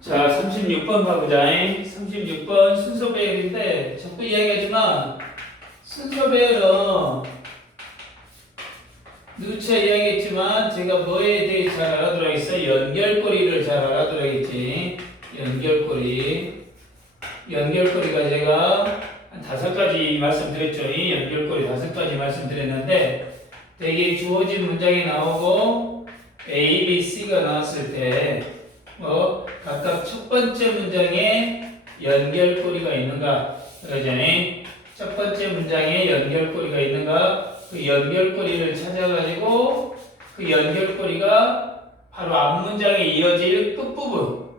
자, 36번 봐보자. 36번 순서 배열인데 자꾸 이야기하지만 순서 배열은 누차 이야기했지만 제가 뭐에 대해 잘 알아들어 있어? 연결고리를 잘 알아들어 있지. 연결고리가 제가 한 5가지 말씀드렸죠. 연결고리 5가지 말씀드렸는데 대개 주어진 문장이 나오고 A, B, C가 나왔을 때 각각 첫 번째 문장에 연결고리가 있는가? 그러죠? 첫 번째 문장에 연결고리가 있는가? 그 연결고리를 찾아가지고 그 연결고리가 바로 앞문장에 이어질 끝부분.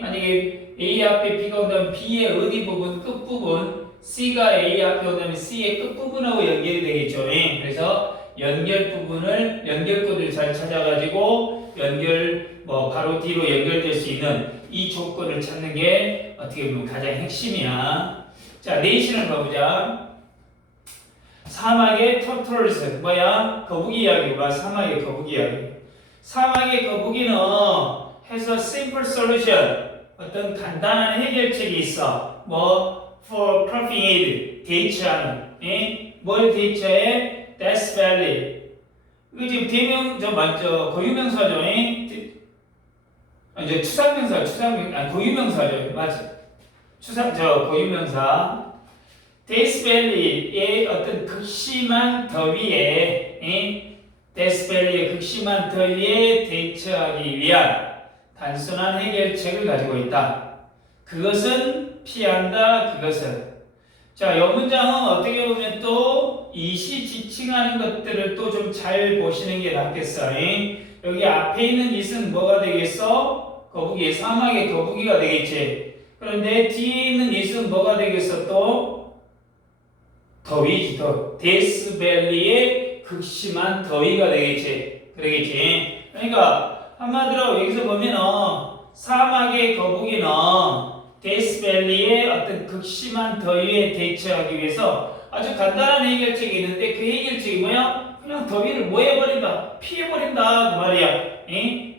만약에 A 앞에 B가 온다면 B의 어디 부분, 끝부분, C가 A 앞에 온다면 C의 끝부분하고 연결이 되겠죠. 그래서 연결고리를 잘 찾아가지고 바로 뒤로 연결될 수 있는 이 조건을 찾는 게 어떻게 보면 가장 핵심이야. 자, 내신을 봐보자. 사막의 터틀스 뭐야? 거북이 이야기가 사막의 거북이 이야기. 사막의 거북이는 해서 simple solution 어떤 간단한 해결책이 있어. for cropping aid 대처하는. 뭘 대처해? Death Valley. 이거 지금 고유명사죠. 이제 고유명사죠. 맞아. 고유명사. Death Valley의 어떤 극심한 더위에, Death Valley의 극심한 더위에 대처하기 위한 단순한 해결책을 가지고 있다. 그것은 피한다. 그것은. 자, 이 문장은 어떻게 보면 또 이시 지칭하는 것들을 또 좀 잘 보시는 게 낫겠어. 여기 앞에 있는 it은 뭐가 되겠어? 거북이, 사막의 거북이가 되겠지. 그런데 뒤에 있는 it은 뭐가 되겠어? 또 더위지. 데스밸리의 극심한 더위가 되겠지. 그러겠지. 그러니까 한마디로 여기서 보면은 사막의 거북이는 데스밸리의 어떤 극심한 더위에 대처하기 위해서 아주 간단한 해결책이 있는데 그 해결책이 뭐야? 그냥 더위를 뭐 해버린다? 피해버린다. 그 말이야.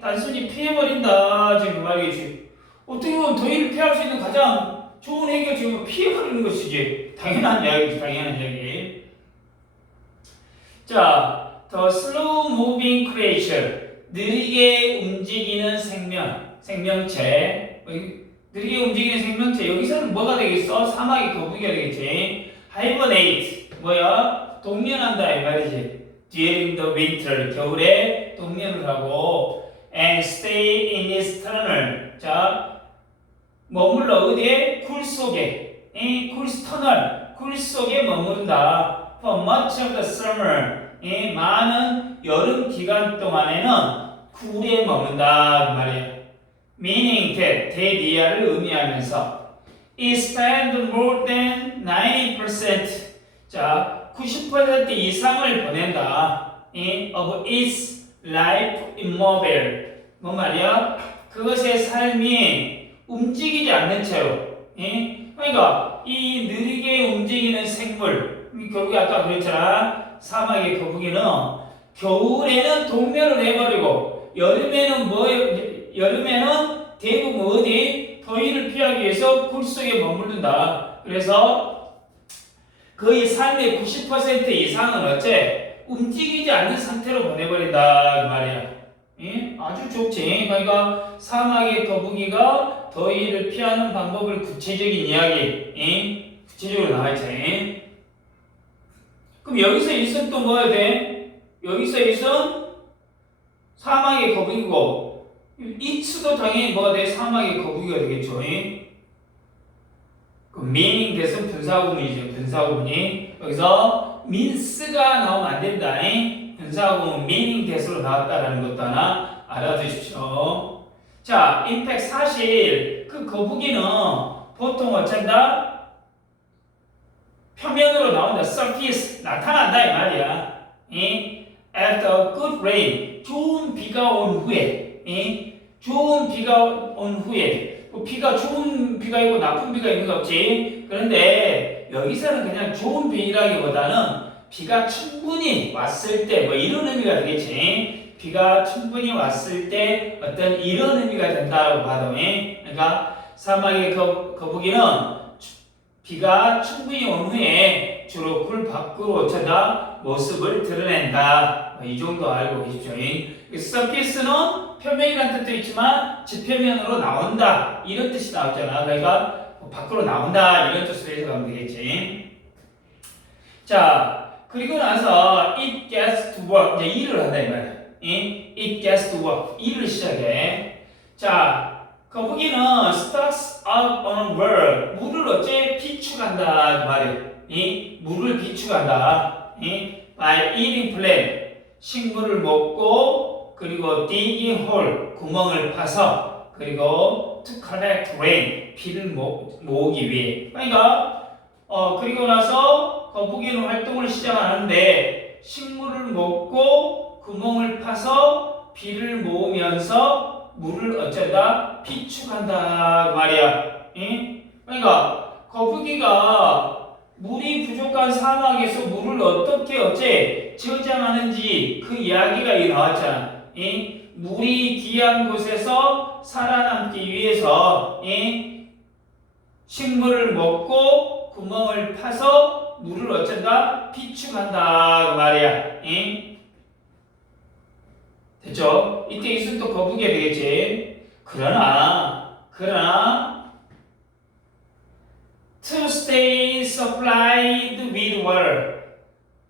단순히 피해버린다. 지금 그 말이지. 어떻게 보면 더위를 피할 수 있는 가장 좋은 해결책은 피해버리는 것이지. 당연한 이야기지. 당연한 이야기. 자, the slow moving creature. 느리게 움직이는 생명체. 느리게 움직이는 생명체. 여기서는 뭐가 되겠어? 사막의 거북이가 되겠지. hibernate. 뭐야? 동면한다 이 말이지. during the winter. 겨울에 동면을 하고 and stay in its tunnel. 자, 머물러 어디에? 굴 속에. 굴 속에 머무른다. for much of the summer. 많은 여름 기간 동안에는 굴에 머문다 그 말이에요. meaning that 대리아를 의미하면서 it spend more than 90% 자 90% 이상을 보낸다 of its life immobile 뭐 말이야? 그것의 삶이 움직이지 않는 채로 그러니까 이 느리게 움직이는 생물 결국에 아까 그랬잖아 사막의 거북이는 겨울에는 동면을 해버리고 여름에는 대부분 어디 더위를 피하기 위해서 굴 속에 머무른다. 그래서 거의 삶의 90% 이상은 어째 움직이지 않는 상태로 보내버린다 그 말이야. 아주 좋지. 그러니까 사막의 거북이가 더위를 피하는 방법을 구체적인 이야기, 구체적으로 나와있지. 그럼 여기서 있은 또 뭐야 돼? 여기서 있은 사막의 거북이고 it도 당연히 뭐가 돼? 사막의 거북이가 되겠죠. 그 meaning 대신 분사구문이죠. 분사구문이 여기서 means가 나오면 안 된다. 분사구문 meaning 대수로 나왔다라는 것도 하나 알아두십시오. 자, in fact 사실 그 거북이는 보통 어쩐다? 표면으로 나온다. surface 나타난다 이 말이야. After a good rain 좋은 비가 온 후에 좋은 비가 온 후에 비가 좋은 비가 있고 나쁜 비가 있는 거 없지. 그런데 여기서는 그냥 좋은 비라기보다는 비가 충분히 왔을 때 뭐 이런 의미가 되겠지. 비가 충분히 왔을 때 어떤 이런 의미가 된다고 봐도 그러니까 사막의 거북이는 비가 충분히 온 후에 주로 굴 밖으로 쳐다 모습을 드러낸다. 이 정도 알고 계십시오. 서피스는 표면이라는 뜻도 있지만 지표면으로 나온다 이런 뜻이 나왔잖아. 그러니까 밖으로 나온다 이런 뜻으로 해석하면 되겠지. 자, 그리고 나서 it gets to work 이제 일을 한다 이 말이야. it gets to work 일을 시작해. 자, 거북이는 stocks up on work 물을 어째 비축한다 그 말이야. 물을 비축한다. by eating plant 식물을 먹고 그리고 digging hole 구멍을 파서 그리고 to collect rain 비를 모으기 위해. 그러니까 그리고 나서 거북이는 활동을 시작하는데 식물을 먹고 구멍을 파서 비를 모으면서 물을 어쩌다 비축한다 그 말이야. 그러니까 거북이가 물이 부족한 사막에서 물을 어떻게 저장하는지 그 이야기가 나왔잖아. 물이 귀한 곳에서 살아남기 위해서 식물을 먹고 구멍을 파서 물을 어쩐다? 비축한다 그 말이야. 됐죠? 이때 있으면 또 거북이가 되겠지. 그러나 to stay supplied with water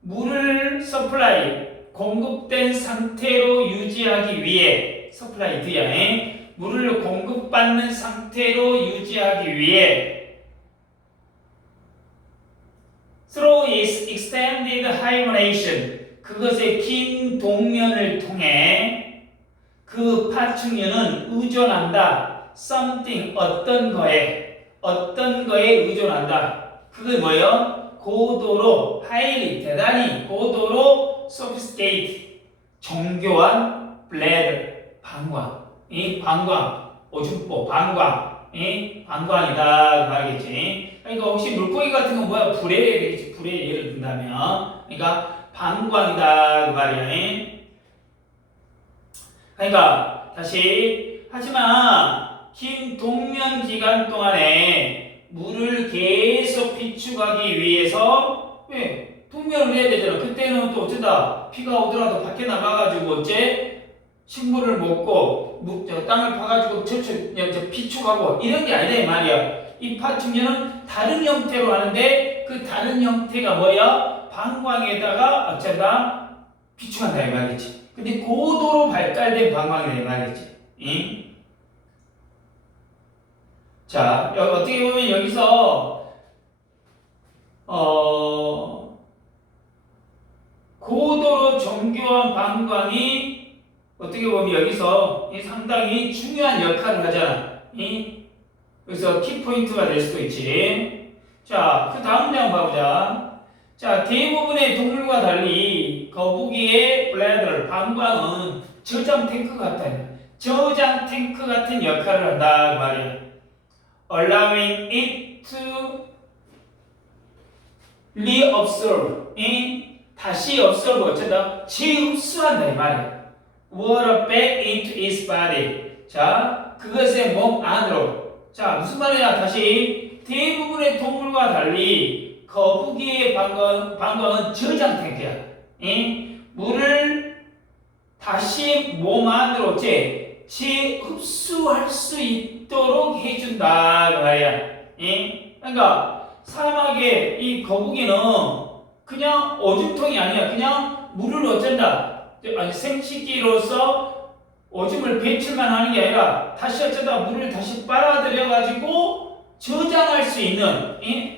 물을 supply 공급된 상태로 유지하기 위해 supplyed야 물을 공급받는 상태로 유지하기 위해 through its extended hibernation 그것의 긴 동면을 통해 그 파충류는 의존한다. something 어떤 거에 의존한다. 그게 뭐예요? 고도로 highly 대단히 고도로 sophisticated 정교한 bladder 방광 이 방광 오줌보 방광 이 방광이다 그 말이겠지. 그러니까 혹시 물고기 같은 건 뭐야? 불에 되겠지. 불에 예를 든다면 그러니까 방광이다 그 말이야. 그러니까 다시 하지만 긴 동면 기간 동안에 물을 계속 비축하기 위해서 왜? 동면을 해야 되잖아. 그때는 또 어쩌다 비가 오더라도 밖에 나가가지고 어째 식물을 먹고 땅을 파가지고 비축하고 이런 게 아니다 이 말이야. 이 파충류는 다른 형태로 하는데 그 다른 형태가 뭐야? 방광에다가 어쩌다 비축한다 이 말이지. 근데 고도로 발달된 방광이다 이 말이지. 자, 어떻게 보면 여기서 고도로 정교한 방광이 어떻게 보면 여기서 상당히 중요한 역할을 하잖아. 그래서 키포인트가 될 수도 있지. 자, 그 다음 장 봐보자. 자, 대부분의 동물과 달리 거북이의 블래더, 방광은 저장 탱크 같은 역할을 한다 그 말이야. allowing it to reabsorb 다시 absorb 어쩌다 재흡수한다 이 말이야. water back into its body 자 그것의 몸 안으로. 자 무슨 말이야? 다시 대부분의 동물과 달리 거북이의 방광은 저장 탱크야. 물을 다시 몸 안으로 재흡수할 수 있도록 해준다 그 말이야. 그러니까 사막의 이 거북이는 그냥 오줌통이 아니야. 그냥 물을 어쩐다. 아니 생식기로서 오줌을 배출만 하는 게 아니라 다시 어쩌다 물을 다시 빨아들여가지고 저장할 수 있는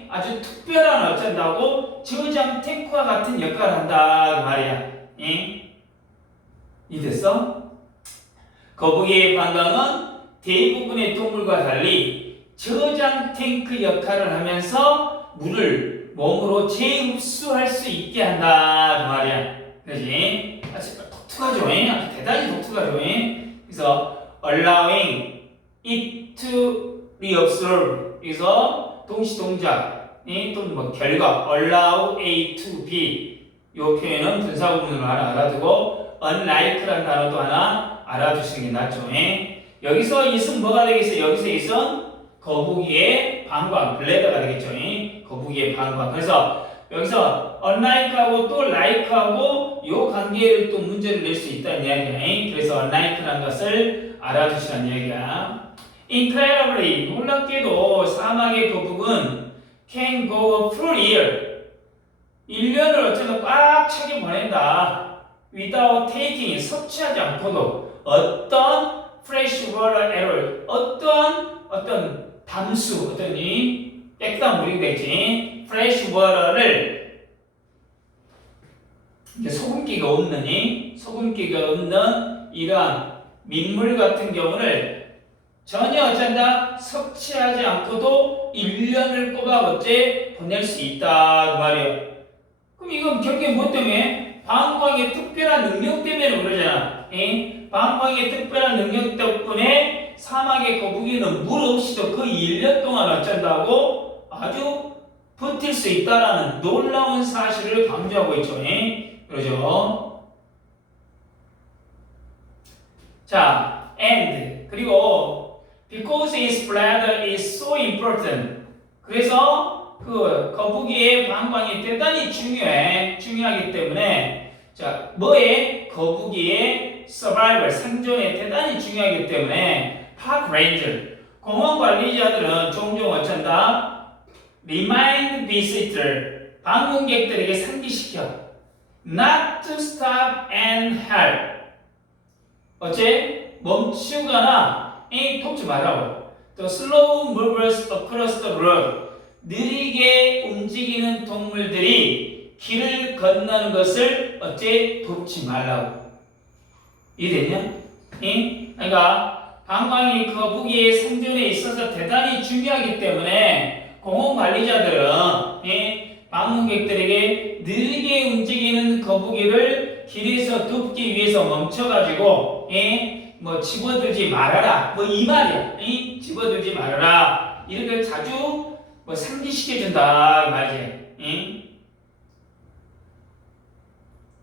아주 특별한 어쩐다고 저장 탱크와 같은 역할을 한다 그 말이야. 이해됐어? 거북이의 방광은 대부분의 동물과 달리 저장 탱크 역할을 하면서 물을 몸으로 재흡수할 수 있게 한다 그 말이야. 그렇지? 아주 독특하죠? 아주 대단히 독특하죠? 그래서 allowing it to reabsorb 그래서 동시동작 또는 뭐 결과 allow A to B 이 표현은 분사구문으로 하나 알아두고 unlike라는 단어도 하나 알아두시는 게 낫죠. 여기서 이은 뭐가 되겠어요? 여기서 이은 거북이의 방광, 블레더가 되겠죠. 거북이의 방광. 그래서 여기서 unlike하고 또 like하고 요 관계를 또 문제를 낼 수 있다는 이야기야. 그래서 unlike라는 것을 알아두시라는 이야기야. Incredibly, 놀랍게도 사막의 거북은 can go a full year. 1년을 어쩌다 꽉 차게 보낸다. without taking, 섭취하지 않고도 어떤 fresh water at all, 어떤 담수, 어떤 이 깨끗한 물이 되지. fresh water를 이제 소금기가 없는 이러한 민물 같은 경우를 전혀 어쩐다 섭취하지 않고도 1년을 꼬박 어째 보낼 수 있다 그 말이에요. 그럼 이건 결국에 뭐 때문에? 방광의 특별한 능력 때문에 그러잖아. 방광의 특별한 능력 덕분에 사막의 거북이는 물 없이도 그 1년 동안 어쩐다고 아주 버틸 수 있다라는 놀라운 사실을 강조하고 있죠. 그러죠. 자, and 그리고 because his bladder is so important. 그래서 그 거북이의 방광이 대단히 중요하기 때문에 자, 뭐에? 거북이의 survival, 생존에 대단히 중요하기 때문에 park ranger, 공원 관리자들은 종종 어쩐다? remind visitor, 방문객들에게 상기시켜 not to stop and help. 어째? 멈추거나 돕지 말라고. The slow movers across the road, 느리게 움직이는 동물들이 길을 건너는 것을 어째 돕지 말라고. 이해되냐? 그러니까 방광이 거북이의 생존에 있어서 대단히 중요하기 때문에 공원 관리자들은 방문객들에게 느리게 움직이는 거북이를 길에서 돕기 위해서 멈춰가지고 뭐 집어들지 말아라 뭐 이 말이야. 집어들지 말아라 이렇게 자주 뭐 상기시켜준다 이 말이지.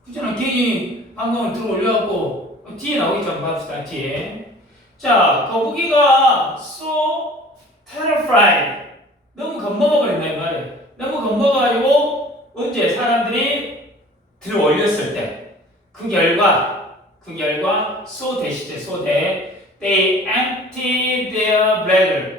그잖아. 괜히 방광을 들어 올려갖고 뒤에 나오겠죠. 한번 봅시다. 뒤에. 자, 거북이가 so terrified, 너무 겁먹어 버렸나 이 말이야. 너무 겁먹어가지고 언제 사람들이 들어 올렸을 때 그 결과 so 대시제 so 대 they empty their bladder,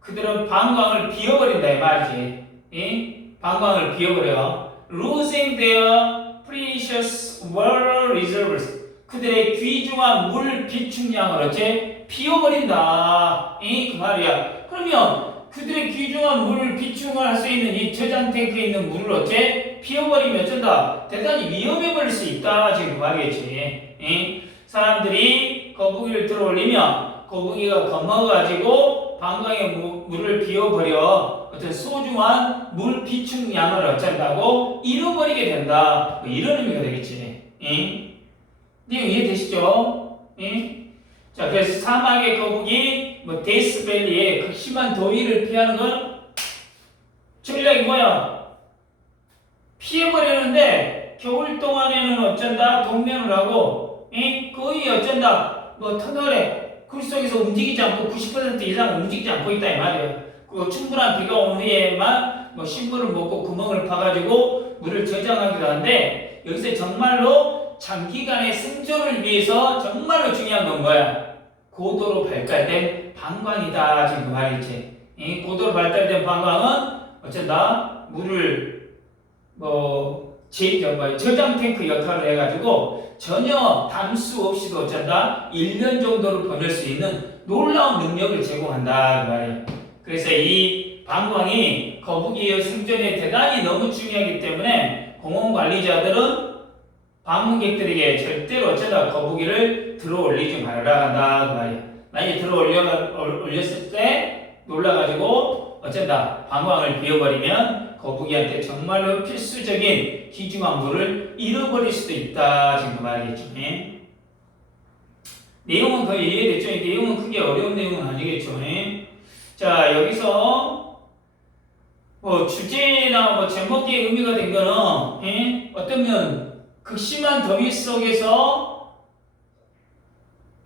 그들은 방광을 비워버린다 이 말이지. 방광을 비워버려. losing their precious water reserves, 그들의 귀중한 물 비축량을 어째 비워버린다 그 말이야. 그러면 그들의 귀중한 물을 비축을 할 수 있는 이 저장 탱크에 있는 물을 어째 비워버리면 어쩐다 대단히 위험해 버릴 수 있다 지금 그 말이겠지. 사람들이 거북이를 들어올리면 거북이가 겁먹어가지고 방광의 물을 비워버려 어떤 소중한 물 비축량을 어쩐다고 잃어버리게 된다 뭐 이런 의미가 되겠지. 내용 이해되시죠? 자, 그래서 사막의 거북이 뭐 데스밸리의 극심한 더위를 피하는 건 전략이 뭐야? 피해버리는데 겨울 동안에는 어쩐다 동면을 하고 거의 어쩐다 뭐 터널에 그 속에서 움직이지 않고 90% 이상 움직이지 않고 있다 이 말이야. 그 충분한 비가 오는 후에만 뭐 신물을 먹고 구멍을 파가지고 물을 저장하기도 하는데 여기서 정말로 장기간의 생존을 위해서 정말로 중요한 건 뭐야? 고도로 발달된 방광이다 지금 그 말이지. 고도로 발달된 방광은 어쩐다 물을 저장 탱크 역할을 해가지고 전혀 담수 없이도 어쩐다 1년 정도를 보낼 수 있는 놀라운 능력을 제공한다 그 말이야. 그래서 이 방광이 거북이의 생존에 대단히 너무 중요하기 때문에 공원 관리자들은 방문객들에게 절대로 어쩌다 거북이를 들어 올리지 말아라 한다 그 말이야. 만약에 들어 올렸을 때 놀라가지고 어쩐다 방광을 비워버리면 거북이한테 정말로 필수적인 귀중한 물을 잃어버릴 수도 있다 지금 그 말이겠죠. 내용은 거의 이해됐죠? 내용은 크게 어려운 내용은 아니겠죠. 자, 여기서 주제나 제목의 의미가 된 거는 어떠면 극심한 더위 속에서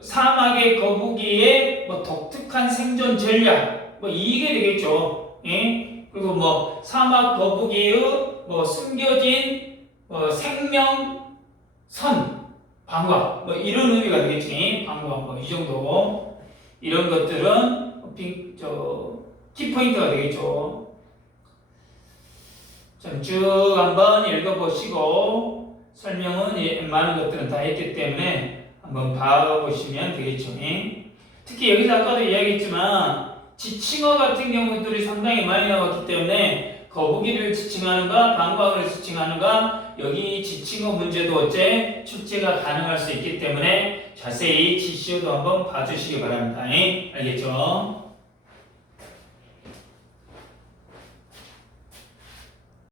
사막의 거북이의 뭐 독특한 생존 전략 뭐 이게 되겠죠. 예? 그리고 뭐 사막 거북이의 뭐 숨겨진 생명선 방광 뭐 이런 의미가 되겠지. 방광 뭐 이 정도 이런 것들은 키포인트가 되겠죠. 쭉 한번 읽어보시고 설명은 많은 것들은 다 했기 때문에 한번 봐보시면 되겠죠. 특히 여기서 아까도 이야기했지만 지칭어 같은 경우들이 상당히 많이 나왔기 때문에 거북이를 지칭하는가 방광을 지칭하는가 여기 지칭어 문제도 어째 출제가 가능할 수 있기 때문에 자세히 지시어도 한번 봐주시기 바랍니다. 알겠죠?